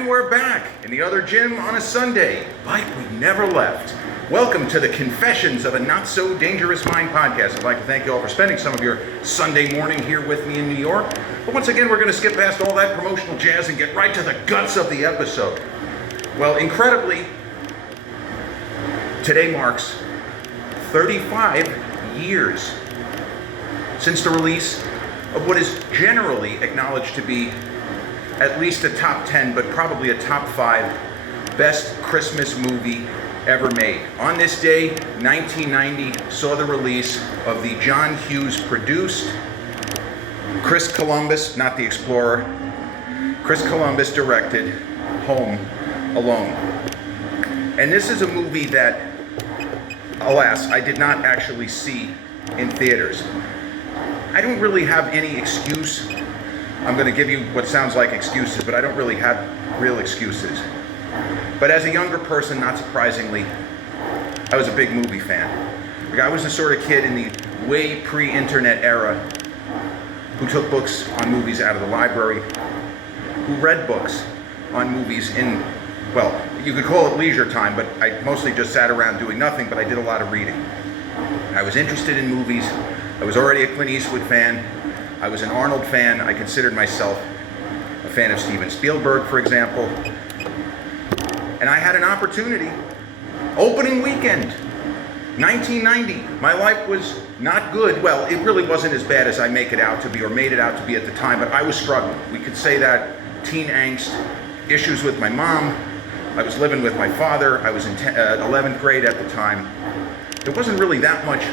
And we're back in the other gym on a Sunday, like we never left. Welcome to the Confessions of a Not So Dangerous Mind podcast. I'd like to thank you all for spending some of your Sunday morning here with me in New York. But once again, we're going to skip past all that promotional jazz and get right to the guts of the episode. Well, incredibly, today marks 35 years since the release of what is generally acknowledged to be at least a top 10, but probably a top 5 best Christmas movie ever made. On this day, 1990 saw the release of the John Hughes produced, Chris Columbus, not the Explorer, Chris Columbus directed Home Alone. And this is a movie that, alas, I did not actually see in theaters. I don't really have any excuse. I'm going to give you what sounds like excuses, but I don't really have real excuses. But as a younger person, not surprisingly, I was a big movie fan. Like, I was the sort of kid in the way pre-internet era who took books on movies out of the library, who read books on movies in, well, you could call it leisure time, but I mostly just sat around doing nothing, but I did a lot of reading. I was interested in movies. I was already a Clint Eastwood fan. I was an Arnold fan. I considered myself a fan of Steven Spielberg, for example. And I had an opportunity, opening weekend, 1990. My life was not good. Well, it really wasn't as bad as I make it out to be, or made it out to be at the time, but I was struggling. We could say that. Teen angst, issues with my mom. I was living with my father. I was in 11th grade at the time. There wasn't really that much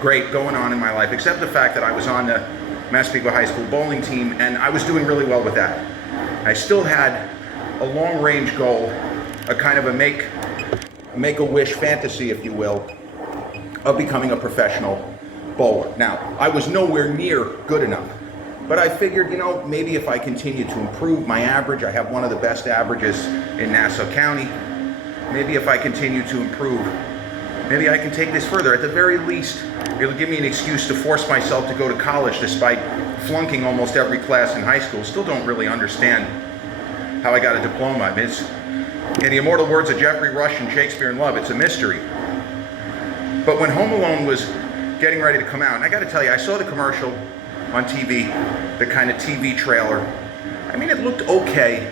great going on in my life, except the fact that I was on the Massapequa High School bowling team, and I was doing really well with that. I still had a long-range goal, a kind of a make-a-wish fantasy, if you will, of becoming a professional bowler. Now, I was nowhere near good enough, but I figured, maybe if I continue to improve my average, I have one of the best averages in Nassau County, maybe if I continue to improve, maybe I can take this further. At the very least, it'll give me an excuse to force myself to go to college despite flunking almost every class in high school. Still don't really understand how I got a diploma. I mean, it's, in the immortal words of Geoffrey Rush in Shakespeare in Love, it's a mystery. But when Home Alone was getting ready to come out, and I got to tell you, I saw the commercial on TV, the kind of TV trailer. I mean, it looked okay,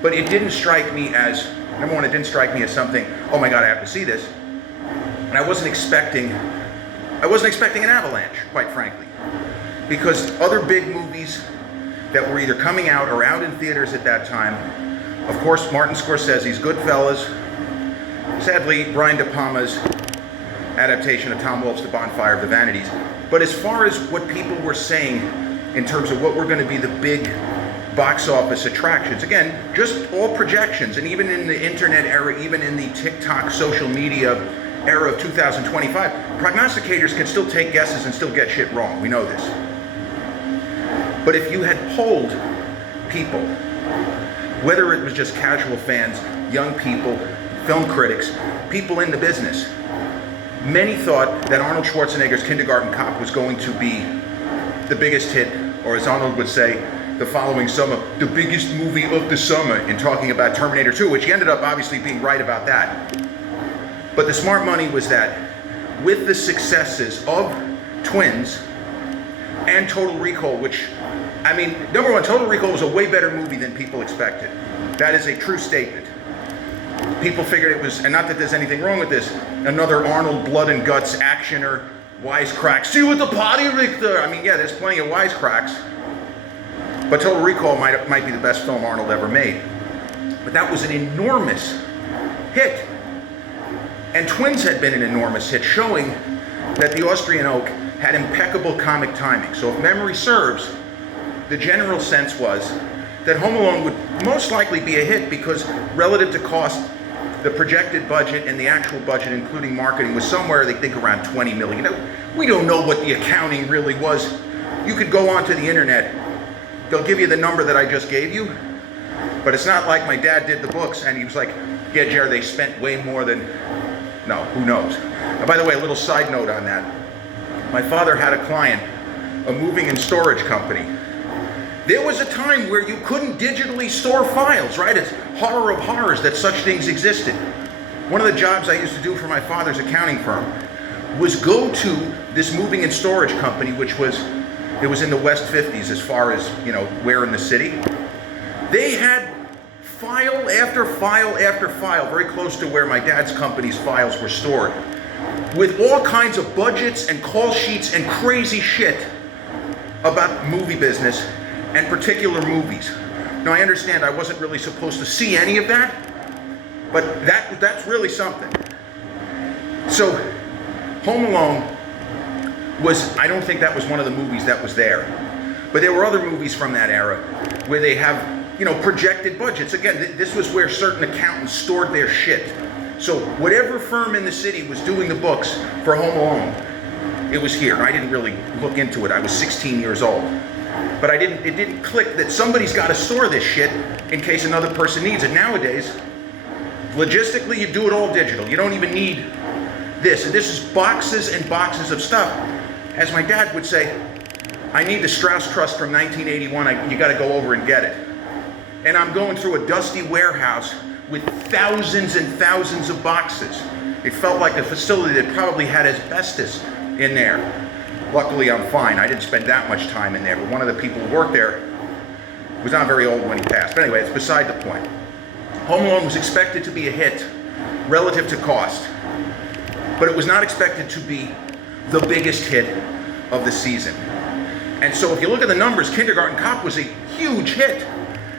but it didn't strike me as, number one, it didn't strike me as something, oh my God, I have to see this. And I wasn't expecting an avalanche, quite frankly, because other big movies that were either coming out or out in theaters at that time, of course, Martin Scorsese's Goodfellas, sadly, Brian De Palma's adaptation of Tom Wolfe's The Bonfire of the Vanities. But as far as what people were saying in terms of what were going to be the big box office attractions, again, just all projections, and even in the internet era, even in the TikTok social media era of 2025, prognosticators can still take guesses and still get shit wrong. We know this. But if you had polled people, whether it was just casual fans, young people, film critics, people in the business, many thought that Arnold Schwarzenegger's Kindergarten Cop was going to be the biggest hit, or as Arnold would say, the following summer, the biggest movie of the summer, in talking about Terminator 2, which he ended up obviously being right about that. But the smart money was that with the successes of Twins and Total Recall, which, I mean, number one, Total Recall was a way better movie than people expected. That is a true statement. People figured it was, and not that there's anything wrong with this, another Arnold blood and guts actioner, wisecrack. See you at the party, Richter. I mean, yeah, there's plenty of wisecracks. But Total Recall might be the best film Arnold ever made. But that was an enormous hit. And Twins had been an enormous hit, showing that the Austrian Oak had impeccable comic timing. So if memory serves, the general sense was that Home Alone would most likely be a hit because relative to cost, the projected budget and the actual budget, including marketing, was somewhere, they think, around 20 million. We don't know what the accounting really was. You could go onto the internet. They'll give you the number that I just gave you, but it's not like my dad did the books and he was like, yeah, Jared, they spent way more than, no, who knows? And by the way, a little side note on that. My father had a client, a moving and storage company, There was a time where you couldn't digitally store files, right? It's horror of horrors that such things existed. One of the jobs I used to do for my father's accounting firm was go to this moving and storage company, which was in the West 50s as far as, where in the city. They had file after file after file, very close to where my dad's company's files were stored, with all kinds of budgets and call sheets and crazy shit about movie business and particular movies. Now I understand I wasn't really supposed to see any of that, but that's really something. So Home Alone I don't think that was one of the movies that was there. But there were other movies from that era where they have, projected budgets. Again, this was where certain accountants stored their shit. So whatever firm in the city was doing the books for Home Alone, it was here. I didn't really look into it. I was 16 years old. But it didn't click that somebody's got to store this shit in case another person needs it. Nowadays, logistically, you do it all digital. You don't even need this. And this is boxes and boxes of stuff. As my dad would say, I need the Strauss Trust from 1981. You got to go over and get it. And I'm going through a dusty warehouse with thousands and thousands of boxes. It felt like a facility that probably had asbestos in there. Luckily, I'm fine. I didn't spend that much time in there, but one of the people who worked there was not very old when he passed. But anyway, it's beside the point. Home Alone was expected to be a hit relative to cost, but it was not expected to be the biggest hit of the season. And so if you look at the numbers, Kindergarten Cop was a huge hit.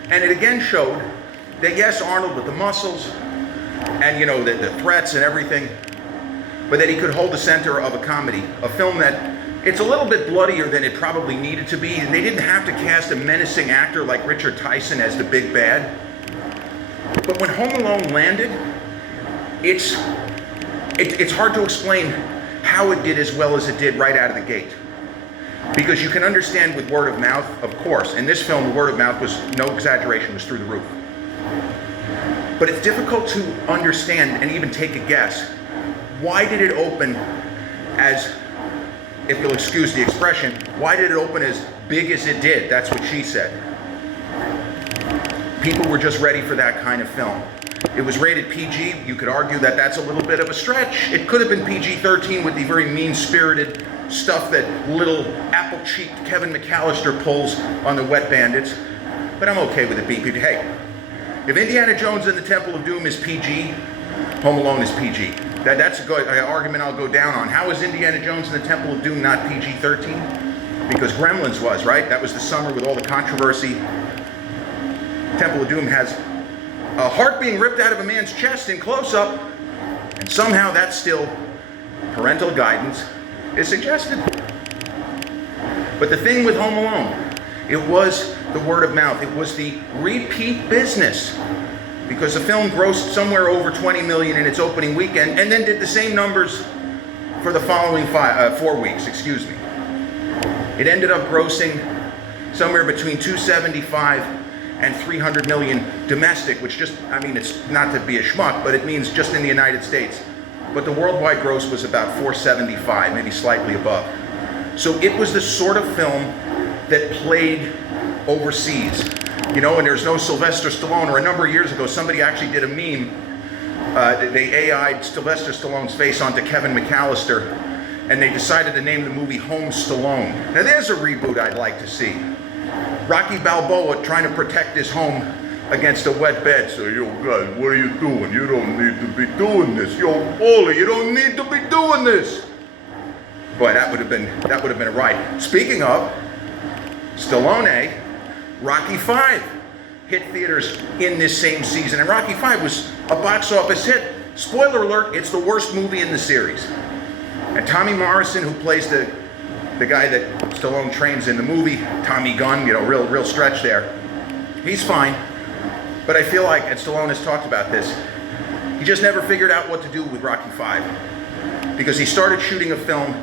And it again showed that yes, Arnold with the muscles and the threats and everything, but that he could hold the center of a comedy, a film that it's a little bit bloodier than it probably needed to be. And they didn't have to cast a menacing actor like Richard Tyson as the big bad. But when Home Alone landed, it's hard to explain how it did as well as it did right out of the gate. Because you can understand with word of mouth, of course. In this film, the word of mouth was, no exaggeration, was through the roof. But it's difficult to understand and even take a guess. Why did it open as, if you'll excuse the expression, why did it open as big as it did? That's what she said. People were just ready for that kind of film. It was rated PG. You could argue that that's a little bit of a stretch. It could have been PG-13 with the very mean-spirited stuff that little apple-cheeked Kevin McAllister pulls on the Wet Bandits. But I'm okay with it being PG. Hey, if Indiana Jones and the Temple of Doom is PG, Home Alone is PG. That's an argument I'll go down on. How is Indiana Jones and the Temple of Doom not PG-13? Because Gremlins was, right? That was the summer with all the controversy. Temple of Doom has a heart being ripped out of a man's chest in close-up, and somehow that's still parental guidance is suggested. But the thing with Home Alone, it was the word of mouth. It was the repeat business, because the film grossed somewhere over $20 million in its opening weekend, and then did the same numbers for the following 4 weeks. It ended up grossing somewhere between 275 and 300 million domestic, which just, it's not to be a schmuck, but it means just in the United States. But the worldwide gross was about 475, maybe slightly above. So it was the sort of film that played overseas. And there's no Sylvester Stallone, or a number of years ago, somebody actually did a meme. They AI'd Sylvester Stallone's face onto Kevin McAllister, and they decided to name the movie Home Stallone. Now there's a reboot I'd like to see. Rocky Balboa trying to protect his home against a wet bed. So, yo, guys, what are you doing? You don't need to be doing this. Yo, Paulie, you don't need to be doing this. Boy, that would have been a ride. Speaking of Stallone, Rocky V hit theaters in this same season, and Rocky V was a box office hit. Spoiler alert, it's the worst movie in the series. And Tommy Morrison, who plays the guy that Stallone trains in the movie, Tommy Gunn, real stretch there. He's fine, but I feel like, and Stallone has talked about this, he just never figured out what to do with Rocky V. Because he started shooting a film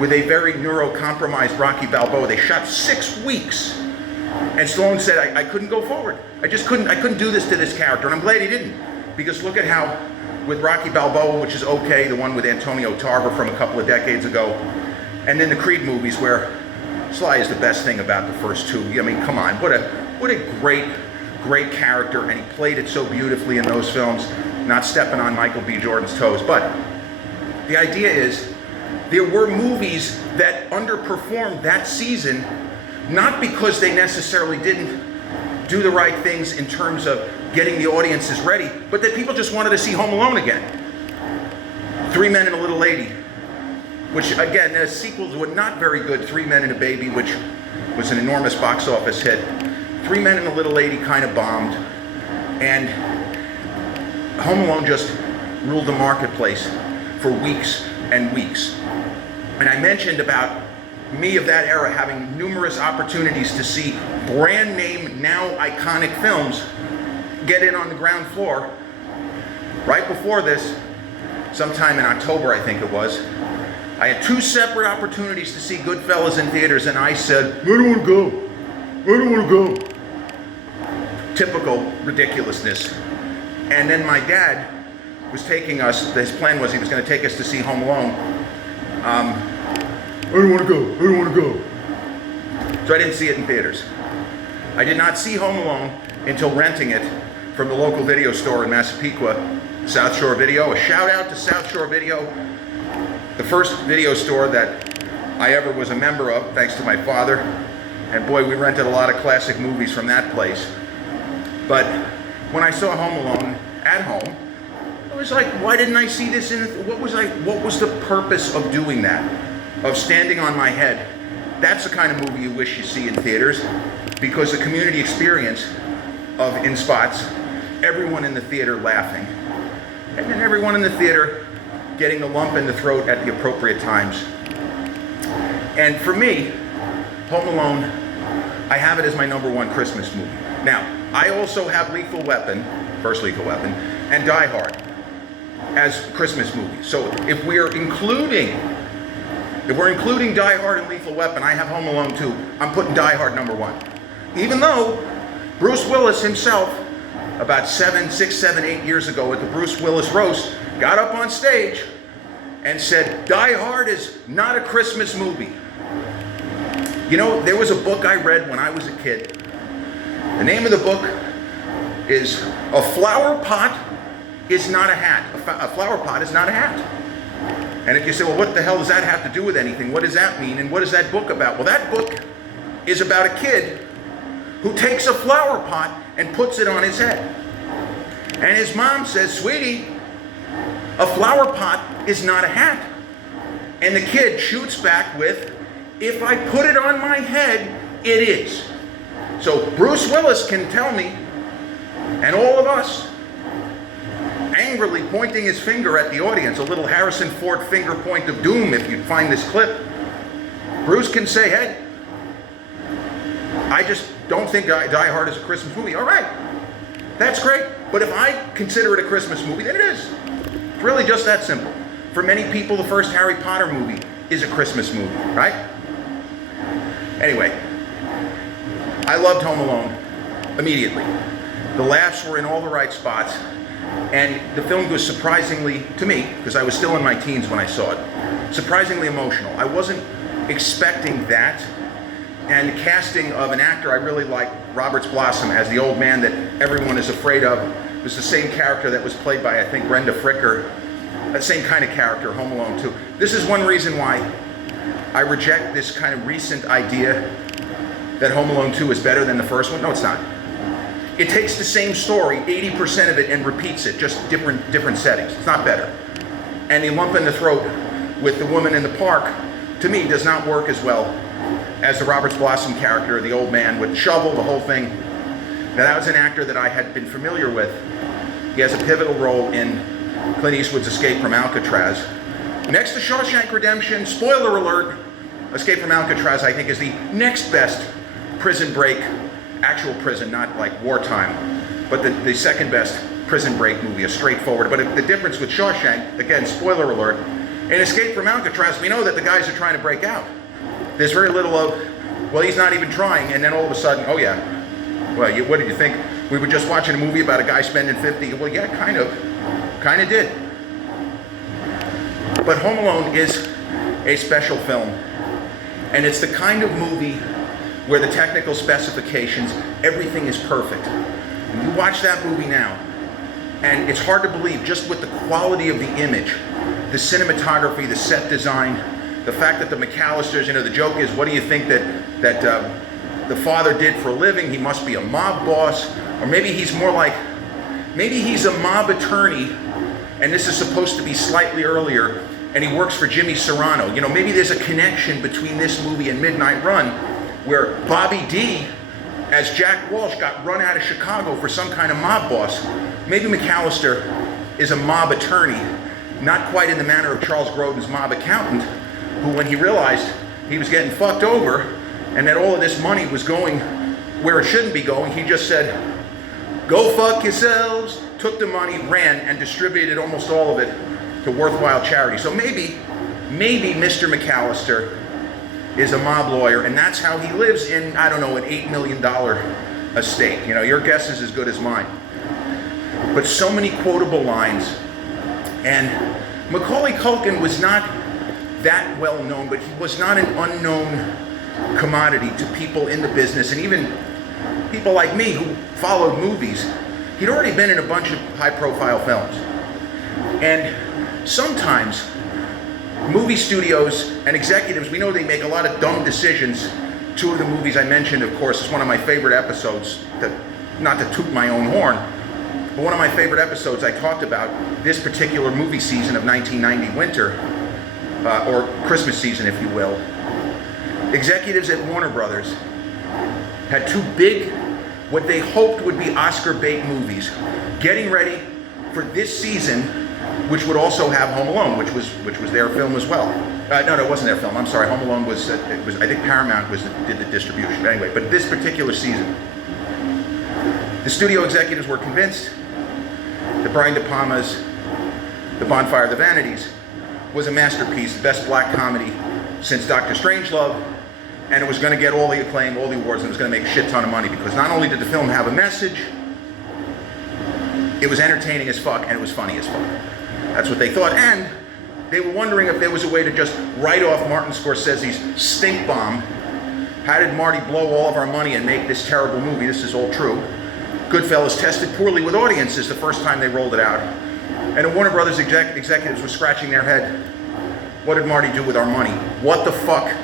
with a very neurocompromised Rocky Balboa. They shot 6 weeks. And Stallone said, I couldn't go forward. I couldn't do this to this character. And I'm glad he didn't. Because look at how, with Rocky Balboa, which is okay, the one with Antonio Tarver from a couple of decades ago, and then the Creed movies, where Sly is the best thing about the first two. I mean, come on, what a great character, and he played it so beautifully in those films, not stepping on Michael B. Jordan's toes. But the idea is, there were movies that underperformed that season, not because they necessarily didn't do the right things in terms of getting the audiences ready, but that people just wanted to see Home Alone again. Three Men and a Little Lady, which again, the sequels were not very good. Three Men and a Baby, which was an enormous box office hit. Three Men and a Little Lady kind of bombed, and Home Alone just ruled the marketplace for weeks and weeks. And I mentioned about me of that era having numerous opportunities to see brand name, now iconic films get in on the ground floor. Right before this, sometime in October I think it was, I had two separate opportunities to see Goodfellas in theaters, and I said, I don't want to go. I don't want to go. Typical ridiculousness. And then my dad was taking us, his plan was he was going to take us to see Home Alone. I don't want to go. I don't want to go. So I didn't see it in theaters. I did not see Home Alone until renting it from the local video store in Massapequa, South Shore Video. A shout out to South Shore Video, the first video store that I ever was a member of, thanks to my father. And boy, we rented a lot of classic movies from that place. But when I saw Home Alone at home, I was like, why didn't I see this in, what was the purpose of doing that? Of standing on my head? That's the kind of movie you wish you see in theaters, because the community experience of, in spots, everyone in the theater laughing, and then everyone in the theater getting the lump in the throat at the appropriate times. And for me, Home Alone, I have it as my #1 Christmas movie. Now, I also have Lethal Weapon, first Lethal Weapon, and Die Hard as Christmas movies. So if we're including Die Hard and Lethal Weapon, I have Home Alone 2. I'm putting Die Hard #1. Even though Bruce Willis himself, about 6, 7, 8 years ago at the Bruce Willis roast, got up on stage and said, Die Hard is not a Christmas movie. You know, there was a book I read when I was a kid. The name of the book is A Flower Pot is Not a Hat. A flower pot is not a hat. And if you say, well, what the hell does that have to do with anything? What does that mean? And what is that book about? Well, that book is about a kid who takes a flower pot and puts it on his head. And his mom says, sweetie, a flower pot is not a hat. And the kid shoots back with, if I put it on my head, it is. So Bruce Willis can tell me, and all of us, angrily pointing his finger at the audience, a little Harrison Ford finger point of doom if you find this clip. Bruce can say, hey, I just don't think Die Hard is a Christmas movie. All right, that's great. But if I consider it a Christmas movie, then it is. It's really just that simple. For many people, the first Harry Potter movie is a Christmas movie, right? Anyway, I loved Home Alone immediately. The laughs were in all the right spots, and the film was surprisingly, to me, because I was still in my teens when I saw it, surprisingly emotional. I wasn't expecting that, and the casting of an actor I really like, Robert Blossom, as the old man that everyone is afraid of, was the same character that was played by, I think, Brenda Fricker, that same kind of character, Home Alone 2. This is one reason why I reject this kind of recent idea that Home Alone 2 is better than the first one. No, it's not. It takes the same story, 80% of it, and repeats it, just different settings. It's not better. And the lump in the throat with the woman in the park, to me, does not work as well as the Robert Blossom character, the old man with the shovel, the whole thing. Now, that was an actor that I had been familiar with. He has a pivotal role in Clint Eastwood's Escape from Alcatraz. Next to Shawshank Redemption, spoiler alert, Escape from Alcatraz, I think, is the next best prison break, actual prison, not like wartime, but the second best prison break movie, a straightforward. But the difference with Shawshank, again, spoiler alert, in Escape from Alcatraz, we know that the guys are trying to break out. There's very little of, well, he's not even trying, and then all of a sudden, oh yeah, well, what did you think? We were just watching a movie about a guy spending 50. Well, yeah, kind of did. But Home Alone is a special film. And it's the kind of movie where the technical specifications, everything is perfect. And you watch that movie now, and it's hard to believe just with the quality of the image, the cinematography, the set design, the fact that the McAllisters, the joke is, what do you think that the father did for a living? He must be a mob boss, or maybe he's more like, maybe he's a mob attorney, and this is supposed to be slightly earlier, and he works for Jimmy Serrano. Maybe there's a connection between this movie and Midnight Run, where Bobby D, as Jack Walsh, got run out of Chicago for some kind of mob boss. Maybe McAllister is a mob attorney, not quite in the manner of Charles Grodin's mob accountant, who, when he realized he was getting fucked over and that all of this money was going where it shouldn't be going, he just said, "Go fuck yourselves," took the money, ran, and distributed almost all of it to worthwhile charity. So maybe Mr. McAllister is a mob lawyer, and that's how he lives in, I don't know, an $8 million estate. Your guess is as good as mine. But so many quotable lines, and Macaulay Culkin was not that well known, but he was not an unknown commodity to people in the business, and even people like me who followed movies. He'd already been in a bunch of high-profile films. And sometimes movie studios and executives, we know they make a lot of dumb decisions. Two of the movies I mentioned, of course, is one of my favorite episodes, not to toot my own horn, but one of my favorite episodes, I talked about this particular movie season of 1990 winter, or Christmas season, if you will. Executives at Warner Brothers had two big, what they hoped would be Oscar bait movies, getting ready for this season, which would also have Home Alone, which was their film as well. No, it wasn't their film. I'm sorry. Home Alone was. I think Paramount did the distribution. But anyway, but this particular season, the studio executives were convinced that Brian De Palma's The Bonfire of the Vanities was a masterpiece, the best black comedy since Dr. Strangelove, and it was going to get all the acclaim, all the awards, and it was going to make a shit ton of money because not only did the film have a message, it was entertaining as fuck and it was funny as fuck. That's what they thought, and they were wondering if there was a way to just write off Martin Scorsese's stink bomb. How did Marty blow all of our money and make this terrible movie? This is all true. Goodfellas tested poorly with audiences the first time they rolled it out. And the Warner Brothers executives were scratching their head. What did Marty do with our money? What the fuck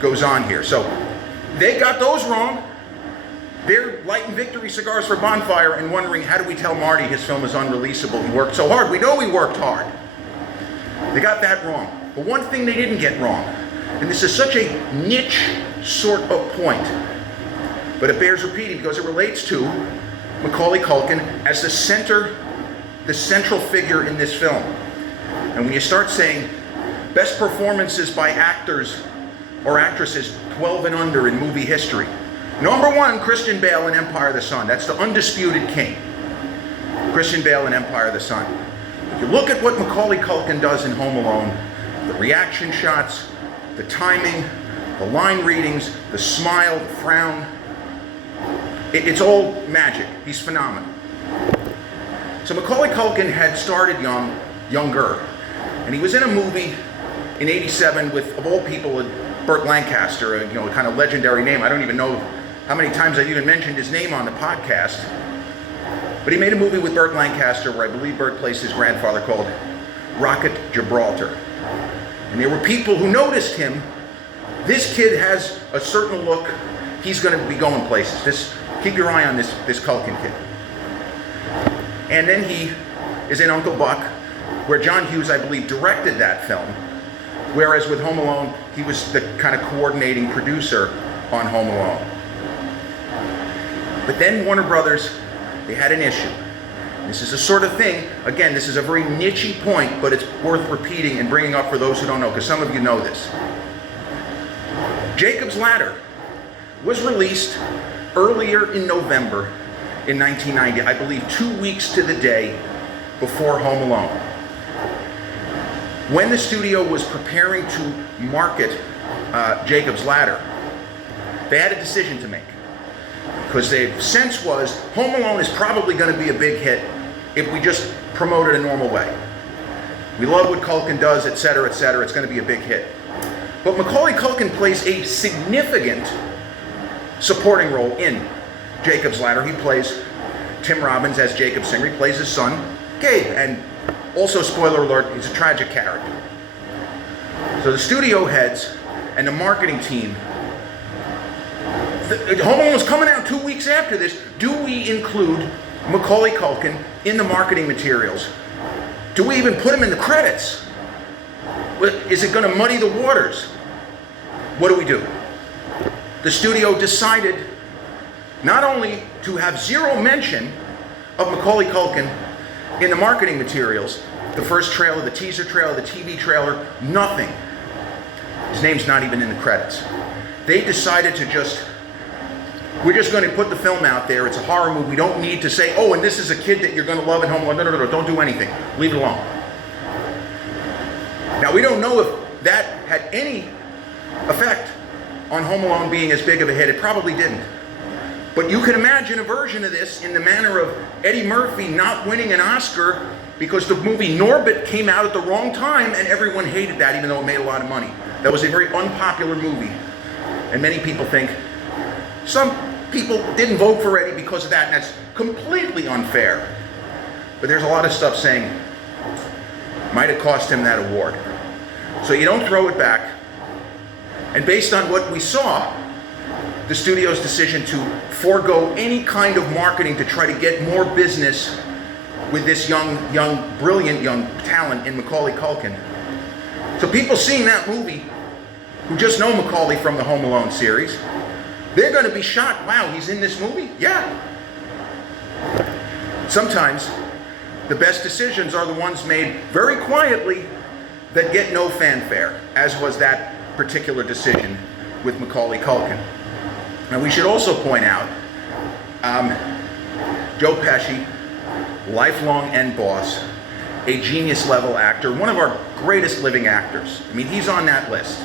goes on here? So they got those wrong. They're lighting victory cigars for Bonfire and wondering, how do we tell Marty his film is unreleasable? He worked so hard. We know he worked hard. They got that wrong. But one thing they didn't get wrong, and this is such a niche sort of point, but it bears repeating because it relates to Macaulay Culkin as the central figure in this film. And when you start saying best performances by actors or actresses 12 and under in movie history, number one, Christian Bale in Empire of the Sun. That's the undisputed king. Christian Bale in Empire of the Sun. If you look at what Macaulay Culkin does in Home Alone, the reaction shots, the timing, the line readings, the smile, the frown, it's all magic. He's phenomenal. So Macaulay Culkin had started younger, and he was in a movie in '87 with, of all people, Burt Lancaster, a kind of legendary name. I don't even know how many times I've even mentioned his name on the podcast. But he made a movie with Burt Lancaster where I believe Burt plays his grandfather, called Rocket Gibraltar. And there were people who noticed him. This kid has a certain look. He's going to be going places. Keep your eye on this Culkin kid. And then he is in Uncle Buck, where John Hughes, I believe, directed that film. Whereas with Home Alone, he was the kind of coordinating producer on Home Alone. But then Warner Brothers, they had an issue. This is a sort of thing, again, this is a very niche-y point, but it's worth repeating and bringing up for those who don't know, because some of you know this. Jacob's Ladder was released earlier in November in 1990, I believe 2 weeks to the day before Home Alone. When the studio was preparing to market Jacob's Ladder, they had a decision to make. Because their sense was, Home Alone is probably going to be a big hit if we just promote it a normal way. We love what Culkin does, etc., etc. It's going to be a big hit. But Macaulay Culkin plays a significant supporting role in Jacob's Ladder. He plays Tim Robbins as Jacob Singer. He plays his son, Gabe. And also, spoiler alert, he's a tragic character. So the studio heads and the marketing team, Home Alone was coming out 2 weeks after this. Do we include Macaulay Culkin in the marketing materials? Do we even put him in the credits? Is it going to muddy the waters? What do? The studio decided not only to have zero mention of Macaulay Culkin in the marketing materials, the first trailer, the teaser trailer, the TV trailer, nothing. His name's not even in the credits. They decided to we're just going to put the film out there. It's a horror movie. We don't need to say, oh, and this is a kid that you're going to love at home. No, don't do anything. Leave it alone. Now, we don't know if that had any effect on Home Alone being as big of a hit. It probably didn't. But you can imagine a version of this in the manner of Eddie Murphy not winning an Oscar because the movie Norbit came out at the wrong time and everyone hated that even though it made a lot of money. That was a very unpopular movie. And many people think, some people didn't vote for Eddie because of that, and that's completely unfair. But there's a lot of stuff saying might have cost him that award. So you don't throw it back. And based on what we saw, the studio's decision to forego any kind of marketing to try to get more business with this brilliant young talent in Macaulay Culkin. So people seeing that movie who just know Macaulay from the Home Alone series, they're going to be shocked. Wow, he's in this movie? Yeah. Sometimes the best decisions are the ones made very quietly that get no fanfare, as was that particular decision with Macaulay Culkin. Now, we should also point out, Joe Pesci, lifelong end boss, a genius-level actor, one of our greatest living actors. I mean, he's on that list.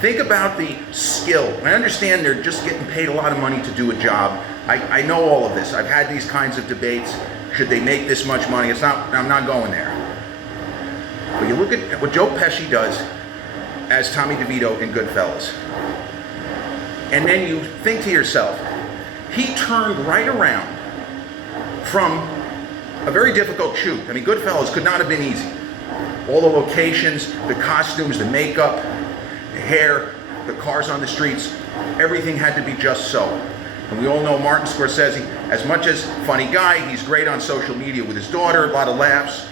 Think about the skill. I understand they're just getting paid a lot of money to do a job. I know all of this. I've had these kinds of debates. Should they make this much money? I'm not going there. But you look at what Joe Pesci does as Tommy DeVito in Goodfellas. And then you think to yourself, he turned right around from a very difficult shoot. I mean, Goodfellas could not have been easy. All the locations, the costumes, the makeup, the hair, the cars on the streets, everything had to be just so. And we all know Martin Scorsese, as much as funny guy, he's great on social media with his daughter, a lot of laughs.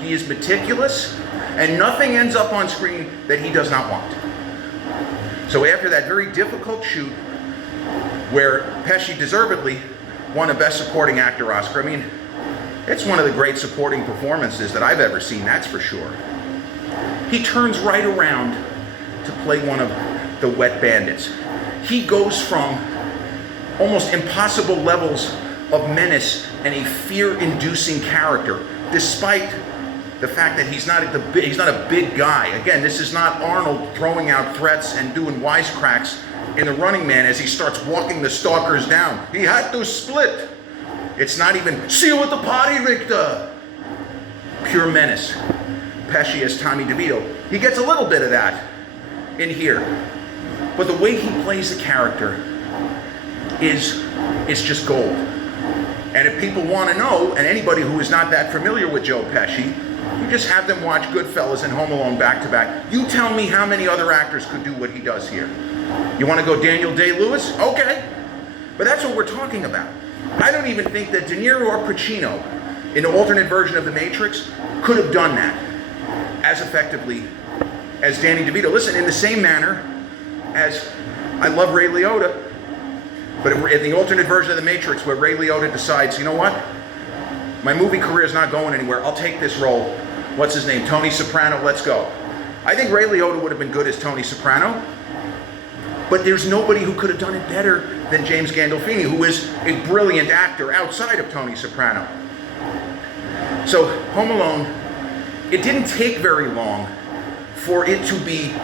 He is meticulous, and nothing ends up on screen that he does not want. So after that very difficult shoot, where Pesci deservedly won a Best Supporting Actor Oscar, I mean, it's one of the great supporting performances that I've ever seen, that's for sure. He turns right around to play one of the Wet Bandits. He goes from almost impossible levels of menace and a fear-inducing character, despite the fact that he's not a big guy. Again, this is not Arnold throwing out threats and doing wisecracks in The Running Man as he starts walking the stalkers down. He had to split. It's not even, see you at the party, Richter. Pure menace. Pesci as Tommy DeVito. He gets a little bit of that in here. But the way he plays the character is just gold. And if people want to know, and anybody who is not that familiar with Joe Pesci, you just have them watch Goodfellas and Home Alone back to back. You tell me how many other actors could do what he does here. You want to go Daniel Day-Lewis? Okay. But that's what we're talking about. I don't even think that De Niro or Pacino, in the alternate version of The Matrix, could have done that as effectively as Danny DeVito. Listen, in the same manner as I love Ray Liotta, but in the alternate version of The Matrix where Ray Liotta decides, you know what? My movie career is not going anywhere. I'll take this role. What's his name? Tony Soprano, let's go. I think Ray Liotta would have been good as Tony Soprano, but there's nobody who could have done it better than James Gandolfini, who is a brilliant actor outside of Tony Soprano. So, Home Alone, it didn't take very long for it to be,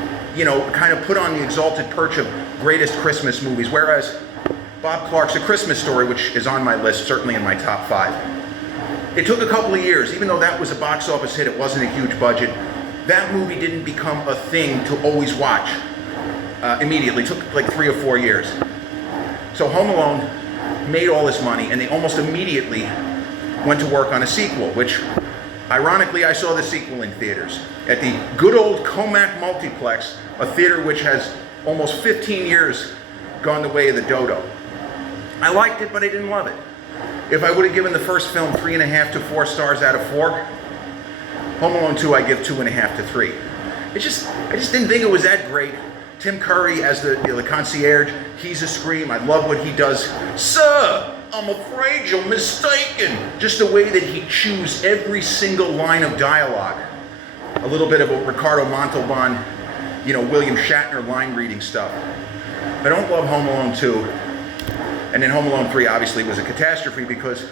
kind of put on the exalted perch of greatest Christmas movies, whereas Bob Clark's A Christmas Story, which is on my list, certainly in my top 5. It took a couple of years, even though that was a box office hit, it wasn't a huge budget. that movie didn't become a thing to always watch immediately. It took like 3 or 4 years. So Home Alone made all this money, and they almost immediately went to work on a sequel, which, ironically, I saw the sequel in theaters at the good old Comac Multiplex, a theater which has almost 15 years gone the way of the dodo. I liked it, but I didn't love it. If I would have given the first film 3.5 to 4 stars out of 4, Home Alone 2 I give 2.5 to 3. I just didn't think it was that great. Tim Curry as the concierge, he's a scream. I love what he does. Sir, I'm afraid you're mistaken. Just the way that he chews every single line of dialogue. A little bit of a Ricardo Montalban, William Shatner line reading stuff. I don't love Home Alone 2. And then Home Alone 3 obviously was a catastrophe because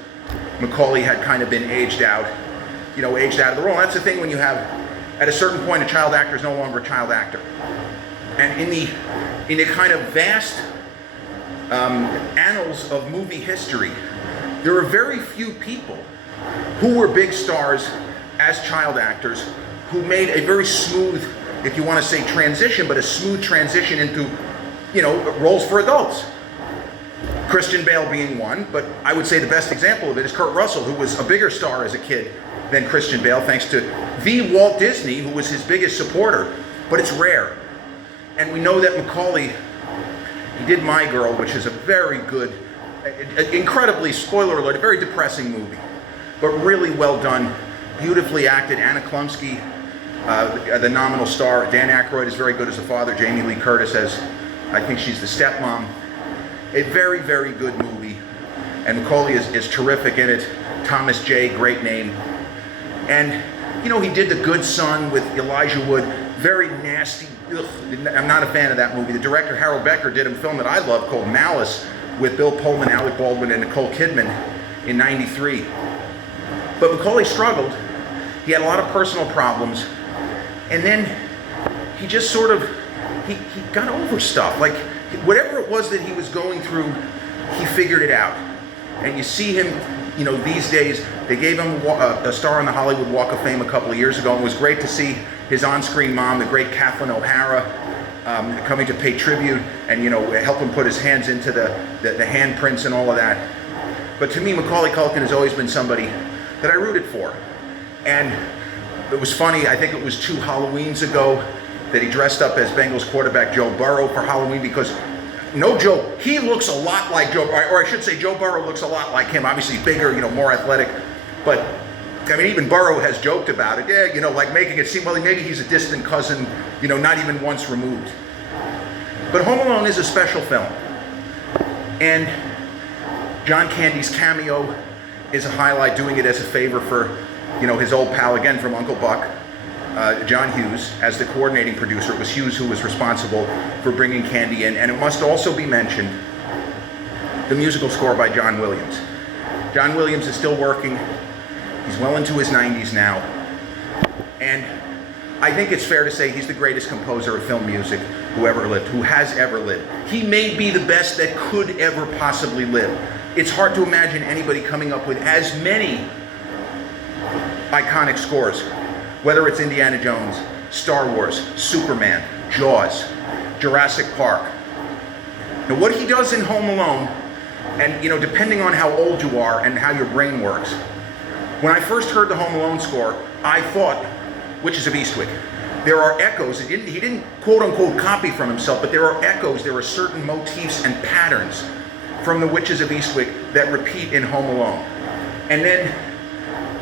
Macaulay had kind of been aged out of the role. And that's the thing when you have, at a certain point, a child actor is no longer a child actor. And in the kind of vast annals of movie history, there are very few people who were big stars as child actors who made a very smooth, if you want to say transition, but a smooth transition into, roles for adults. Christian Bale being one, but I would say the best example of it is Kurt Russell, who was a bigger star as a kid than Christian Bale, thanks to the Walt Disney, who was his biggest supporter, but it's rare. And we know that Macaulay, he did My Girl, which is a very good, incredibly, spoiler alert, a very depressing movie, but really well done, beautifully acted. Anna Klumsky, the nominal star. Dan Aykroyd is very good as the father. Jamie Lee Curtis as, I think she's the stepmom. A very, very good movie. And Macaulay is terrific in it. Thomas J., great name. And, he did The Good Son with Elijah Wood. Very nasty. Ugh, I'm not a fan of that movie. The director, Harold Becker, did a film that I love called Malice with Bill Pullman, Alec Baldwin, and Nicole Kidman in '93. But Macaulay struggled. He had a lot of personal problems. And then he just sort of, he got over stuff. Like, whatever it was that he was going through, he figured it out. And you see him, these days, they gave him a star on the Hollywood Walk of Fame a couple of years ago, and it was great to see his on-screen mom, the great Kathleen O'Hara, coming to pay tribute and, help him put his hands into the handprints and all of that. But to me, Macaulay Culkin has always been somebody that I rooted for. And it was funny, I think it was 2 Halloweens ago that he dressed up as Bengals quarterback Joe Burrow for Halloween, because, no joke, he looks a lot like Joe, or I should say Joe Burrow looks a lot like him, obviously bigger, more athletic, but even Burrow has joked about it, like making it seem, well, maybe he's a distant cousin, not even once removed. But Home Alone is a special film, and John Candy's cameo is a highlight, doing it as a favor for, his old pal, again from Uncle Buck, John Hughes, as the coordinating producer. It was Hughes who was responsible for bringing Candy in. And it must also be mentioned, the musical score by John Williams. John Williams is still working. He's well into his 90s now. And I think it's fair to say he's the greatest composer of film music who has ever lived. He may be the best that could ever possibly live. It's hard to imagine anybody coming up with as many iconic scores, whether it's Indiana Jones, Star Wars, Superman, Jaws, Jurassic Park. Now, what he does in Home Alone, and depending on how old you are and how your brain works, when I first heard the Home Alone score, I thought Witches of Eastwick. There are echoes. He didn't quote unquote copy from himself, but there are echoes. There are certain motifs and patterns from the Witches of Eastwick that repeat in Home Alone. And then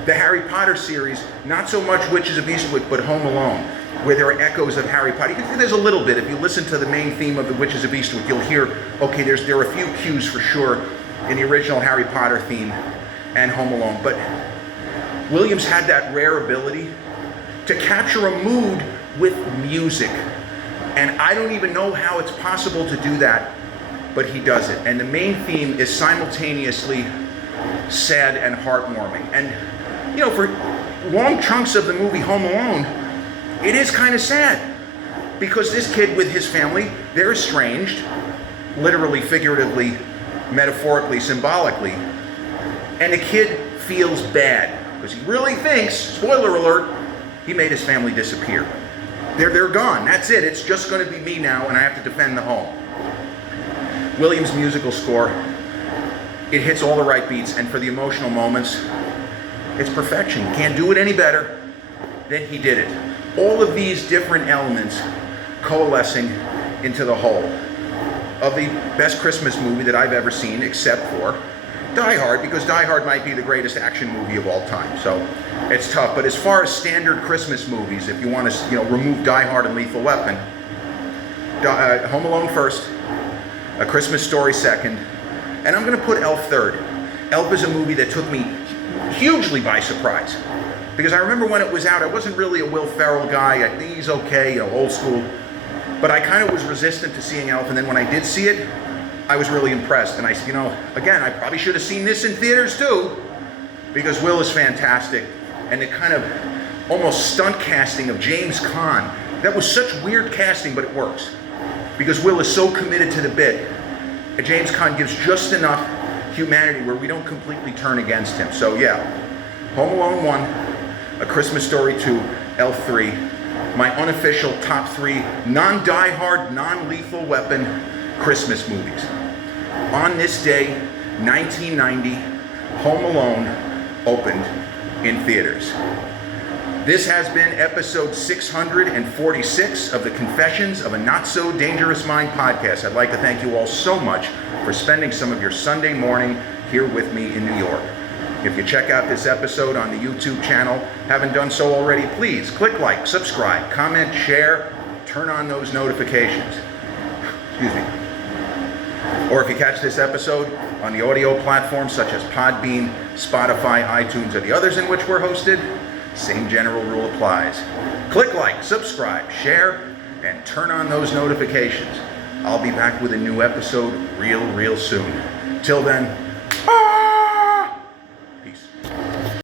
the Harry Potter series, not so much Witches of Eastwick, but Home Alone, where there are echoes of Harry Potter. You can see there's a little bit. If you listen to the main theme of the Witches of Eastwick, you'll hear, okay, there are a few cues for sure in the original Harry Potter theme and Home Alone. But Williams had that rare ability to capture a mood with music. And I don't even know how it's possible to do that, but he does it. And the main theme is simultaneously sad and heartwarming. And for long chunks of the movie Home Alone, it is kind of sad, because this kid with his family, they're estranged, literally, figuratively, metaphorically, symbolically, and the kid feels bad because he really thinks, spoiler alert, he made his family disappear. They're gone. That's it. It's just going to be me now, and I have to defend the home. Williams' musical score, it hits all the right beats, and for the emotional moments, it's perfection. Can't do it any better than he did it. All of these different elements coalescing into the whole of the best Christmas movie that I've ever seen, except for Die Hard, because Die Hard might be the greatest action movie of all time. So it's tough. But as far as standard Christmas movies, if you want to, remove Die Hard and Lethal Weapon, Home Alone first, A Christmas Story second, and I'm going to put Elf third. Elf is a movie that took me hugely by surprise, because I remember when it was out, I wasn't really a Will Ferrell guy. I think he's okay, old school, but I kind of was resistant to seeing Elf, and then when I did see it, I was really impressed. And I said, again, I probably should have seen this in theaters too, because Will is fantastic, and the kind of almost stunt casting of James Caan, that was such weird casting, but it works, because Will is so committed to the bit, and James Caan gives just enough humanity where we don't completely turn against him. So yeah, Home Alone 1, A Christmas Story 2, Elf 3, my unofficial top 3 non-Die Hard, non-Lethal Weapon Christmas movies. On this day, 1990, Home Alone opened in theaters. This has been episode 646 of the Confessions of a Not So Dangerous Mind podcast. I'd like to thank you all so much for spending some of your Sunday morning here with me in New York. If you check out this episode on the YouTube channel, haven't done so already, please click like, subscribe, comment, share, turn on those notifications. Excuse me. Or if you catch this episode on the audio platforms such as Podbean, Spotify, iTunes, or the others in which we're hosted, same general rule applies. Click like, subscribe, share, and turn on those notifications. I'll be back with a new episode real soon. Till then, peace.